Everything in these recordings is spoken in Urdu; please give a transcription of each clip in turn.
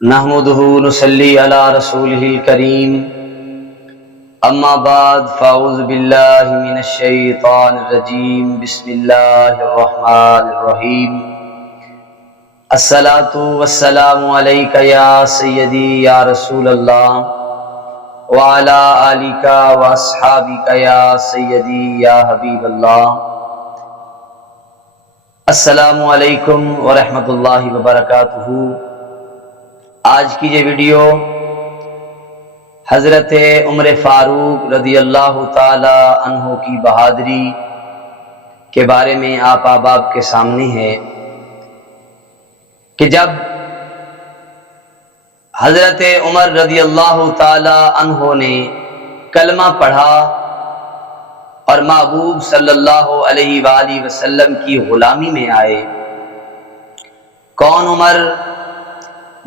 نحمده نصلي على رسوله الكريم اما بعد فاعوذ بالله من الشيطان الرجيم بسم الله الرحمن الرحيم الصلاة والسلام عليك يا سيدي يا رسول الله وعلى آلك واصحابك يا سيدي يا حبيب الله السلام علیکم ورحمۃ اللہ وبرکاتہ۔ آج کی یہ ویڈیو حضرت عمر فاروق رضی اللہ تعالی عنہ کی بہادری کے بارے میں آپ احباب کے سامنے ہے کہ جب حضرت عمر رضی اللہ تعالی عنہ نے کلمہ پڑھا اور محبوب صلی اللہ علیہ وآلہ وسلم کی غلامی میں آئے، کون عمر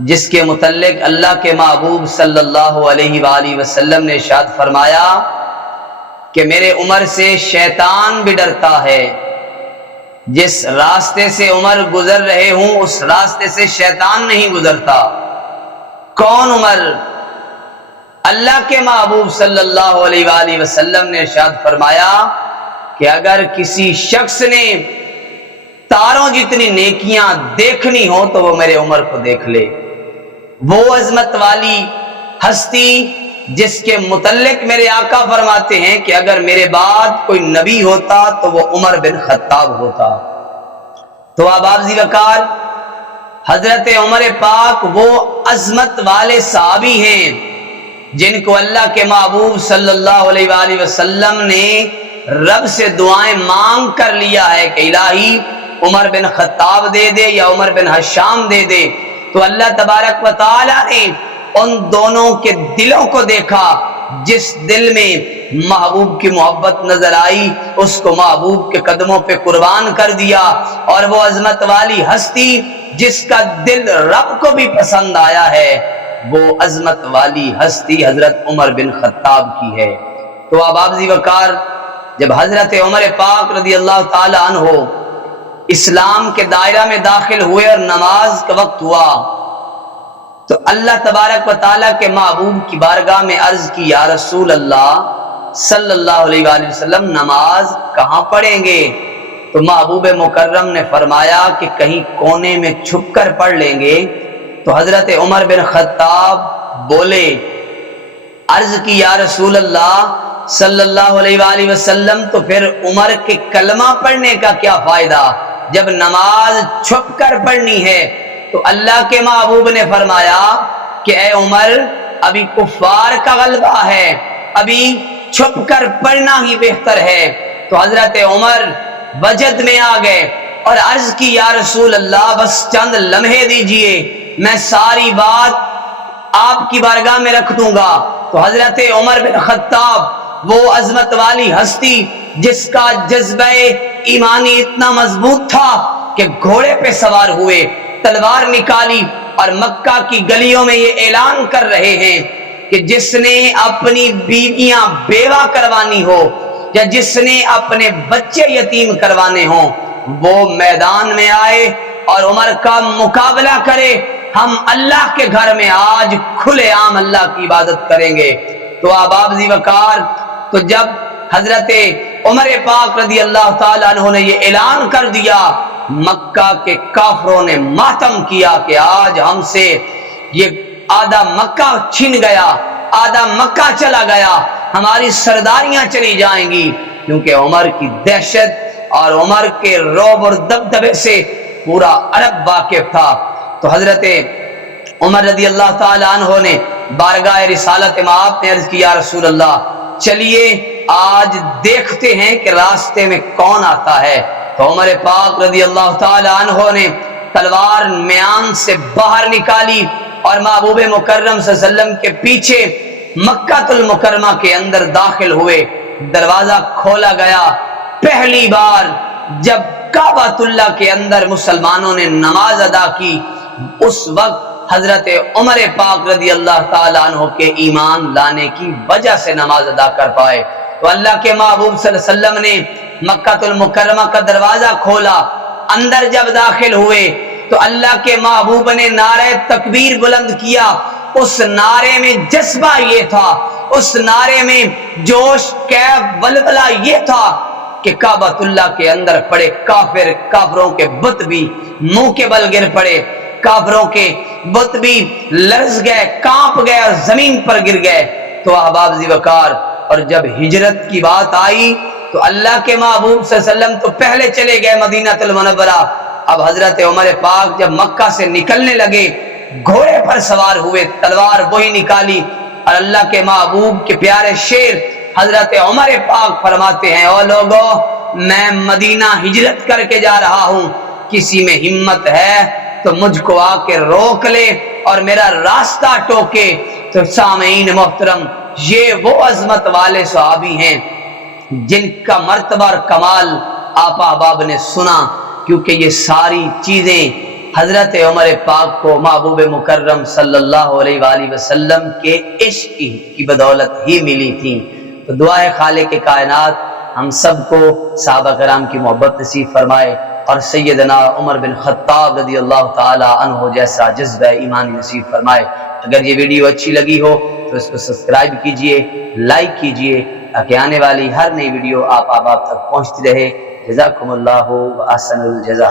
جس کے متعلق اللہ کے محبوب صلی اللہ علیہ وآلہ وسلم نے ارشاد فرمایا کہ میرے عمر سے شیطان بھی ڈرتا ہے، جس راستے سے عمر گزر رہے ہوں اس راستے سے شیطان نہیں گزرتا۔ کون عمر؟ اللہ کے محبوب صلی اللہ علیہ وآلہ وسلم نے ارشاد فرمایا کہ اگر کسی شخص نے تاروں جتنی نیکیاں دیکھنی ہو تو وہ میرے عمر کو دیکھ لے۔ وہ عظمت والی ہستی جس کے متعلق میرے آقا فرماتے ہیں کہ اگر میرے بعد کوئی نبی ہوتا تو وہ عمر بن خطاب ہوتا۔ تو احباب وقار، حضرت عمر پاک وہ عظمت والے صحابی ہیں جن کو اللہ کے محبوب صلی اللہ علیہ وآلہ وسلم نے رب سے دعائیں مانگ کر لیا ہے کہ الہی عمر بن خطاب دے دے یا عمر بن ہشام دے دے۔ تو اللہ تبارک و تعالی نے ان دونوں کے دلوں کو دیکھا، جس دل میں محبوب کی محبت نظر آئی اس کو محبوب کے قدموں پہ قربان کر دیا، اور وہ عظمت والی ہستی جس کا دل رب کو بھی پسند آیا ہے وہ عظمت والی ہستی حضرت عمر بن خطاب کی ہے۔ تو احباب وقار، جب حضرت عمر پاک رضی اللہ تعالی عنہ اسلام کے دائرہ میں داخل ہوئے اور نماز کا وقت ہوا تو اللہ تبارک و تعالیٰ کے محبوب کی بارگاہ میں عرض کی، یا رسول اللہ صلی اللہ علیہ وآلہ وسلم نماز کہاں پڑھیں گے؟ تو محبوب مکرم نے فرمایا کہ کہیں کونے میں چھپ کر پڑھ لیں گے۔ تو حضرت عمر بن خطاب بولے، عرض کی یا رسول اللہ صلی اللہ علیہ وآلہ وسلم تو پھر عمر کے کلمہ پڑھنے کا کیا فائدہ جب نماز چھپ کر پڑھنی ہے؟ تو اللہ کے محبوب نے فرمایا کہ اے عمر، ابھی کفار کا غلبہ ہے، ابھی چھپ کر پڑھنا ہی بہتر ہے۔ تو حضرت عمر وجد میں آ گئے اور عرض کی یا رسول اللہ بس چند لمحے دیجئے، میں ساری بات آپ کی بارگاہ میں رکھ دوں گا۔ تو حضرت عمر بن خطاب وہ عظمت والی ہستی جس کا جذبہ ایمانی اتنا مضبوط تھا کہ گھوڑے پہ سوار ہوئے، تلوار نکالی اور مکہ کی گلیوں میں یہ اعلان کر رہے ہیں کہ جس نے اپنی بیویاں بیوہ کروانی ہو یا جس نے اپنے بچے یتیم کروانے ہوں وہ میدان میں آئے اور عمر کا مقابلہ کرے، ہم اللہ کے گھر میں آج کھلے عام اللہ کی عبادت کریں گے۔ تو احباب وقار، تو جب حضرت عمر پاک رضی اللہ تعالی عنہ نے یہ اعلان کر دیا، مکہ کے کافروں نے ماتم کیا کہ آج ہم سے یہ آدھا مکہ چھن گیا، آدھا مکہ چلا گیا، ہماری سرداریاں چلی جائیں گی، کیونکہ عمر کی دہشت اور عمر کے رعب اور دبدبے سے پورا عرب واقف تھا۔ تو حضرت عمر رضی اللہ تعالی عنہ نے بارگاہ رسالت مآب نے عرض کیا، رسول اللہ چلیے آج دیکھتے ہیں کہ راستے میں کون آتا ہے۔ تو عمر پاک رضی اللہ تعالی عنہ نے تلوار میان سے باہر نکالی اور محبوب مکرم صلی اللہ علیہ وسلم کے پیچھے مکہ المکرمہ کے اندر داخل ہوئے۔ دروازہ کھولا گیا، پہلی بار جب کعبۃ اللہ کے اندر مسلمانوں نے نماز ادا کی اس وقت حضرت عمر پاک رضی اللہ تعالی عنہ کے ایمان لانے کی وجہ سے نماز ادا کر پائے۔ تو اللہ کے محبوب صلی اللہ علیہ وسلم نے مکہ المکرمہ کا دروازہ کھولا، اندر جب داخل ہوئے تو اللہ کے محبوب نے نعرہ تکبیر بلند کیا. اس نعرے میں جذبہ یہ تھا، اس نعرے میں جوش کیف ولولہ یہ تھا کہ کعبۃ اللہ کے اندر پڑے کافروں کے بت بھی منہ کے بل گر پڑے، کافروں کے بت بھی لرز گئے، کانپ گئے اور زمین پر گر گئے. تو احباب ذی وقار، اور جب ہجرت کی بات آئی تو اللہ کے محبوب صلی اللہ علیہ وسلم تو پہلے چلے گئے مدینہ المنورہ. اب حضرت عمر پاک جب مکہ سے نکلنے لگے، گھوڑے پر سوار ہوئے، تلوار وہی نکالی، اور اللہ کے محبوب کے پیارے شیر حضرت عمر پاک فرماتے ہیں، او لوگو میں مدینہ ہجرت کر کے جا رہا ہوں، کسی میں ہمت ہے تو مجھ کو آ کے روک لے اور میرا راستہ ٹوکے. تو سامعین محترم، یہ وہ عظمت والے صحابی ہیں جن کا مرتبہ اور کمال آپ احباب نے سنا، کیونکہ یہ ساری چیزیں حضرت عمر پاک کو محبوب مکرم صلی اللہ علیہ وآلہ وسلم کے عشق کی بدولت ہی ملی تھیں. تو دعا ہے خالق کائنات ہم سب کو صحابہ کرام کی محبت نصیب فرمائے اور سیدنا عمر بن خطاب رضی اللہ تعالی عنہ جیسا جذبہ ایمانی نصیب فرمائے. اگر یہ ویڈیو اچھی لگی ہو تو اس کو سبسکرائب کیجئے، لائک کیجئے تاکہ آنے والی ہر نئی ویڈیو آپ احباب تک پہنچتی رہے. جزاکم اللہ و احسن الجزا.